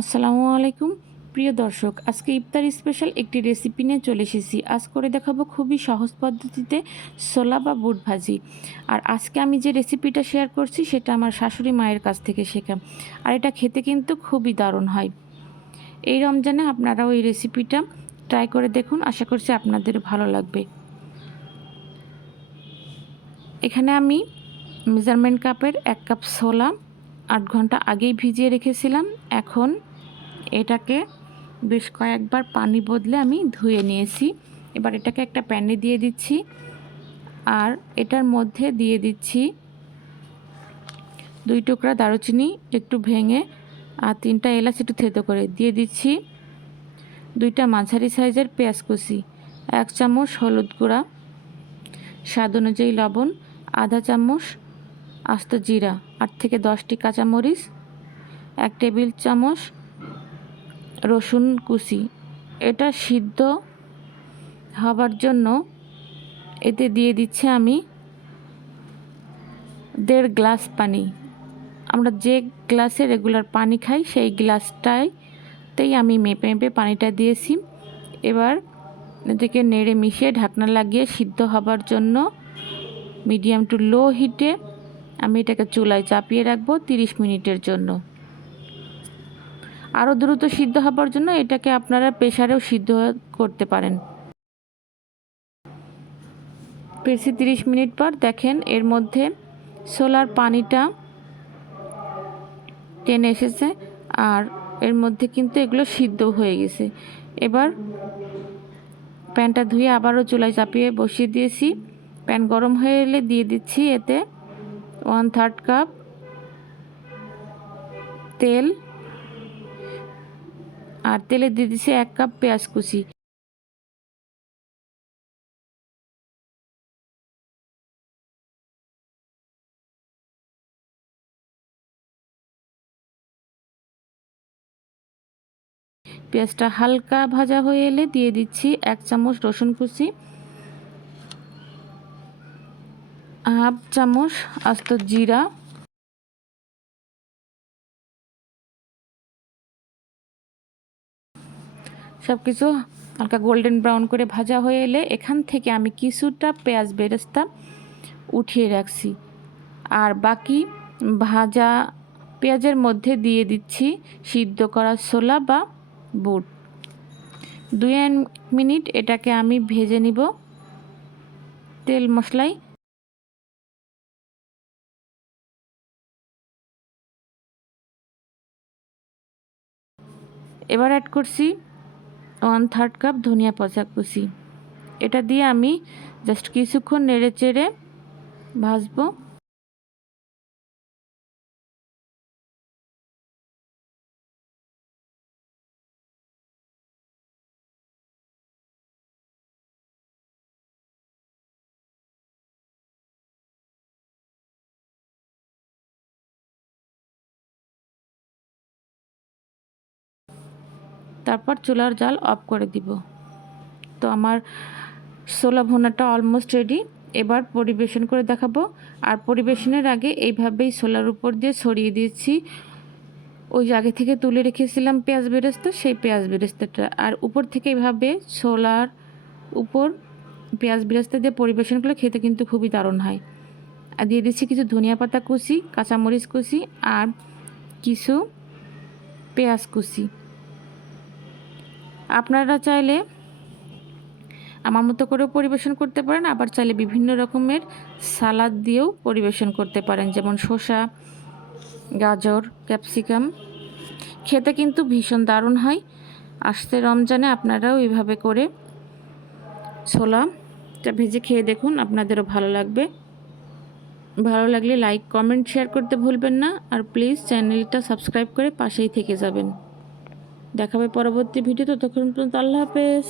আসসালামু আলাইকুম প্রিয় দর্শক, আজকে ইফতার স্পেশাল একটি রেসিপি নিয়ে চলে এসেছি। আজ করে দেখাবো খুবই সহজ পদ্ধতিতে ছোলা বা বুট ভাজি। আর আজকে আমি যে রেসিপিটা শেয়ার করছি সেটা আমার শাশুড়ি মায়ের কাছ থেকে শেখা, আর এটা খেতে কিন্তু খুবই দারুণ হয়। এই রমজানে আপনারাও এই রেসিপিটা ট্রাই করে দেখুন, আশা করছি আপনাদের ভালো লাগবে। এখানে আমি মেজারমেন্ট কাপের 1 কাপ ছোলা 8 ঘন্টা আগেই ভিজিয়ে রেখেছিলাম। এখন এটাকে বেশ কয়েকবার পানি বদলে আমি ধুয়ে নিয়েছি। এবার এটাকে একটা প্যানে দিয়ে দিচ্ছি, আর এটার মধ্যে দিয়ে দিচ্ছি 2 টুকরা দারুচিনি একটু ভেঙে, আর 3টা এলাচ একটু থেতো করে দিয়ে দিচ্ছি। 2টা মাঝারি সাইজের পেঁয়াজ কুচি, 1 চামচ হলুদ গুঁড়া, স্বাদ অনুযায়ী লবণ, আধা চামচ আস্ত জিরা, 8 থেকে 10টি কাঁচামরিচ, 1 টেবিল চামচ রসুন কুচি। এটা সিদ্ধ হবার জন্য এতে দিয়ে দিচ্ছি আমি 1.5 গ্লাস পানি। আমরা যে গ্লাসে রেগুলার পানি খাই সেই গ্লাসটাইতেই আমি মেপে মেপে পানিটা দিয়েছি। এবার এটাকে নেড়ে মিশিয়ে ঢাকনা লাগিয়ে সিদ্ধ হবার জন্য মিডিয়াম টু লো হিটে আমি এটাকে চুলায় চাপিয়ে রাখবো 30 মিনিটের জন্য। আরও দ্রুত সিদ্ধ হবার জন্য এটাকে আপনারা প্রেসারেও সিদ্ধ করতে পারেন। 30 মিনিট পর দেখেন এর মধ্যে ছোলার পানিটা টেনে এসেছে, আর এর মধ্যে কিন্তু এগুলো সিদ্ধ হয়ে গেছে। এবার প্যানটা ধুয়ে আবারও চুলায় চাপিয়ে বসিয়ে দিয়েছি। প্যান গরম হয়ে এলে দিয়ে দিচ্ছি এতে 1/3 কাপ তেল, আর তেলে দিয়ে দিচ্ছি 1 কাপ পেঁয়াজ কুচি। পেঁয়াজটা হালকা ভাজা হয়ে এলে দিয়ে দিচ্ছি 1 চামচ রসুন কুচি, 1/2 চামচ আস্ত জিরা, সব কিছু হালকা গোল্ডেন ব্রাউন করে ভাজা হয়ে এলে এখান থেকে আমি কিছুটা পেঁয়াজ বেরেস্তা উঠিয়ে রাখছি, আর বাকি ভাজা পেঁয়াজের মধ্যে দিয়ে দিচ্ছি সিদ্ধ করা ছোলা বা বুট। 2 মিনিট এটাকে আমি ভেজে নিব তেল মশলায়। এবার অ্যাড করছি 1/3 কাপ ধনিয়া পাতা কুচি। এটা দিয়ে আমি জাস্ট কিছুক্ষণ নেড়ে চেড়ে ভাজবো। তারপর চুলার জাল অফ করে দিব। তো আমার ছোলা ভুনাটা অলমোস্ট রেডি। এবার পরিবেশন করে দেখাবো। আর পরিবেশনের আগে এইভাবেই ছোলার উপর দিয়ে ছড়িয়ে দিয়েছি ওই আগে থেকে তুলে রেখেছিলাম পেঁয়াজ বেরেস্তা, সেই পেঁয়াজ বেরেস্তাটা, আর উপর থেকে এইভাবে ছোলার উপর পেঁয়াজ বেরেস্তা দিয়ে পরিবেশন করলে খেতে কিন্তু খুবই দারুণ হয়। আর দিয়ে দিচ্ছি কিছু ধনিয়া পাতা কুচি, কাঁচামরিচ কুচি, আর কিছু পেঁয়াজ কুচি। আপনারা চাইলে আমার মতো করেও পরিবেশন করতে পারেন, আবার চাইলে বিভিন্ন রকমের সালাদ দিয়েও পরিবেশন করতে পারেন, যেমন শসা, গাজর, ক্যাপসিকাম। খেতে কিন্তু ভীষণ দারুণ হয়। আসছে রমজানে আপনারাও এইভাবে করে ছোলাটা ভেজে খেয়ে দেখুন, আপনাদেরও ভালো লাগবে। ভালো লাগলে লাইক, কমেন্ট, শেয়ার করতে ভুলবেন না, আর প্লিজ চ্যানেলটা সাবস্ক্রাইব করে পাশেই থেকে যাবেন। দেখা হবে পরবর্তী ভিডিও। ততক্ষণ পর্যন্ত আল্লাহ হাফেজ।